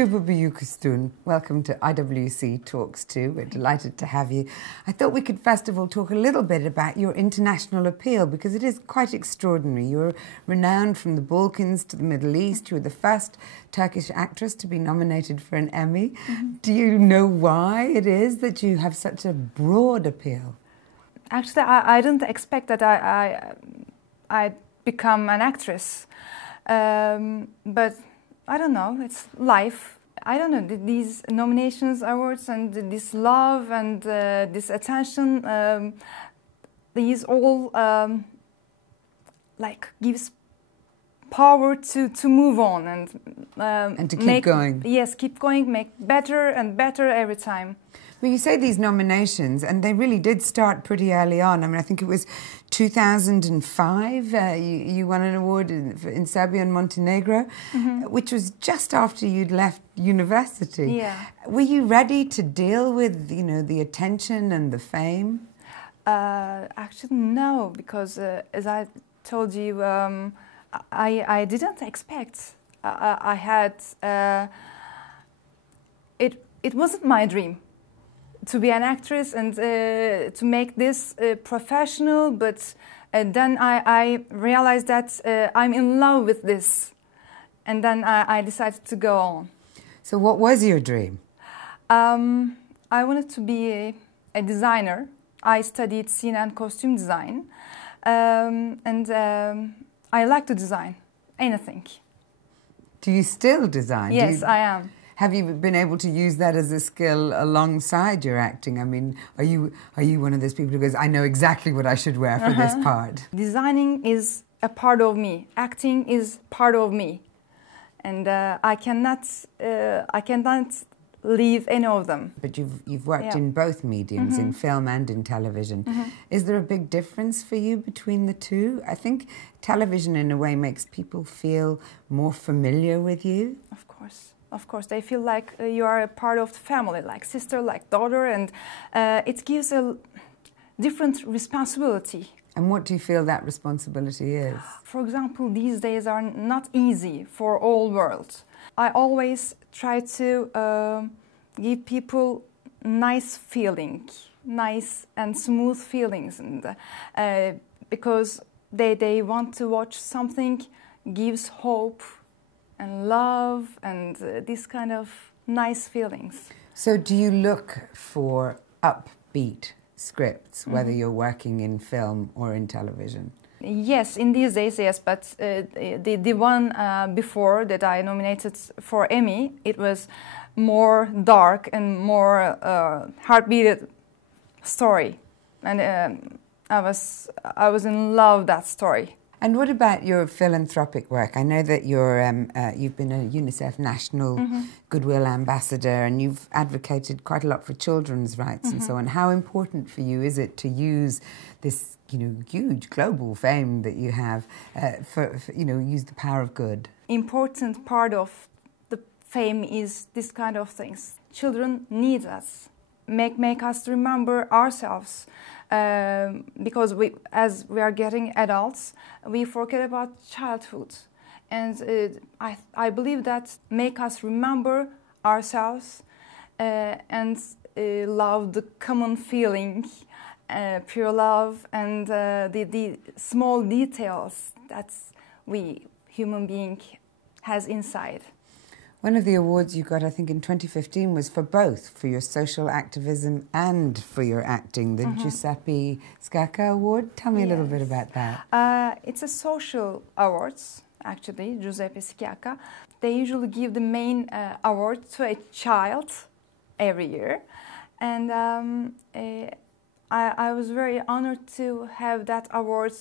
Tuba Büyüküstün, welcome to IWC Talks To. We're delighted to have you. I thought we could first of all talk a little bit about your international appeal because it is quite extraordinary. You're renowned from the Balkans to the Middle East. You were the first Turkish actress to be nominated for an Emmy. Do you know why it is that you have such a broad appeal? Actually, I didn't expect that I'd become an actress. But I don't know, it's life. I don't know, these nominations, awards, and this love and this attention, these all like gives power to move on and to keep going. Yes, keep going, make better and better every time. Well, you say these nominations, and they really did start pretty early on. I mean, I think it was 2005. You won an award in Serbia and Montenegro, which was just after you'd left university. Yeah. Were you ready to deal with, you know, the attention and the fame? Actually, no, because as I told you, I didn't expect. I had. It wasn't my dream to be an actress and to make this professional, but then I realized that I'm in love with this, and then I decided to go on. So what was your dream? I wanted to be a designer. I studied scene and costume design, and I like to design anything. Do you still design? Yes, I am. Have you been able to use that as a skill alongside your acting? I mean, are you one of those people who goes, I know exactly what I should wear for this part? Designing is a part of me. Acting is part of me, and I cannot leave any of them. But you've worked in both mediums, in film and in television. Is there a big difference for you between the two? I think television, in a way, makes people feel more familiar with you. Of course. Of course, they feel like you are a part of the family, like sister, like daughter, and it gives a different responsibility. And what do you feel that responsibility is? For example, these days are not easy for all world. I always try to give people nice feeling, nice and smooth feelings, and because they want to watch something gives hope and love and this kind of nice feelings. So do you look for upbeat scripts, whether you're working in film or in television? Yes, in these days, yes, but the one before that I nominated for Emmy, it was more dark and more heartbeated story, and I was in love with that story. And what about your philanthropic work? I know that you've been a UNICEF National Goodwill Ambassador, and you've advocated quite a lot for children's rights and so on. How important for you is it to use this, you know, huge global fame that you have for you know, use the power of good? Important part of the fame is this kind of things. Children need us, make us remember ourselves. Because as we are getting adults, we forget about childhood, and I believe that make us remember ourselves and love the common feeling, pure love, and the small details that we human being has inside. One of the awards you got, I think, in 2015 was for both, for your social activism and for your acting, the Giuseppe Scacca Award. Tell me a little bit about that. It's a social awards, actually, Giuseppe Scacca. They usually give the main award to a child every year. And I was very honored to have that award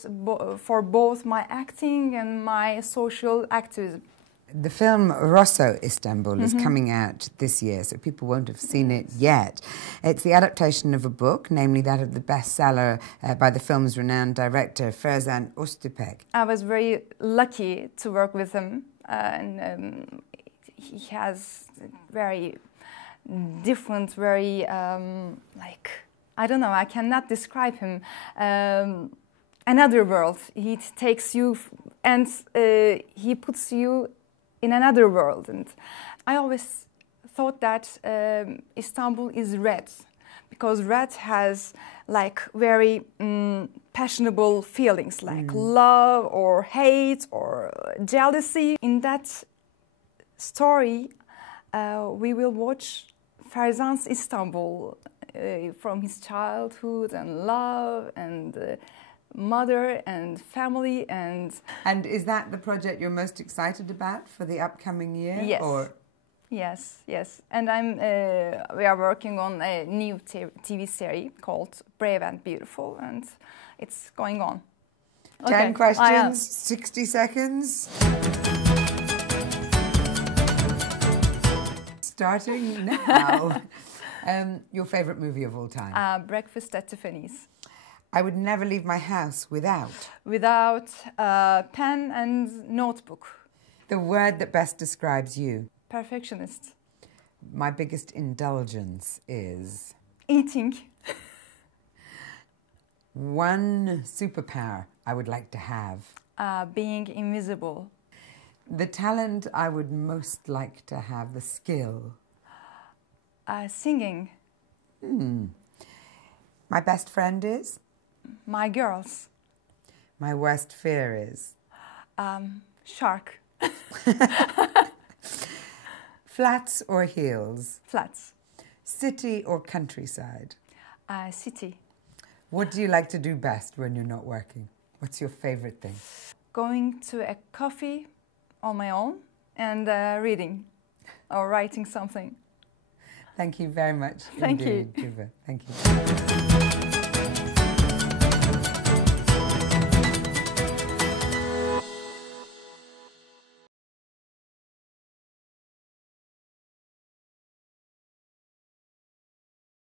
for both my acting and my social activism. The film Rosso Istanbul is coming out this year, so people won't have seen it yet. It's the adaptation of a book, namely that of the bestseller by the film's renowned director, Ferzan Öztürk. I was very lucky to work with him, and he has very different, very, like, I don't know, I cannot describe him. Another world. He takes you and he puts you in another world, and I always thought that Istanbul is red, because red has like very passionable feelings like love or hate or jealousy. In that story, we will watch Ferzan's Istanbul from his childhood and love and mother and family and... And is that the project you're most excited about for the upcoming year? Yes. Or? Yes. And we are working on a new TV series called Brave and Beautiful, and it's going on. 10 questions, 60 seconds. Starting now. Your favorite movie of all time? Breakfast at Tiffany's. I would never leave my house without? Without pen and notebook. The word that best describes you? Perfectionist. My biggest indulgence is? Eating. One superpower I would like to have? Being invisible. The talent I would most like to have, the skill? Singing. My best friend is? My girls. My worst fear is? Shark. Flats or heels? Flats. City or countryside? City. What do you like to do best when you're not working? What's your favorite thing? Going to a coffee on my own and reading or writing something. Thank you very much. Thank indeed, you. Tuba. Thank you.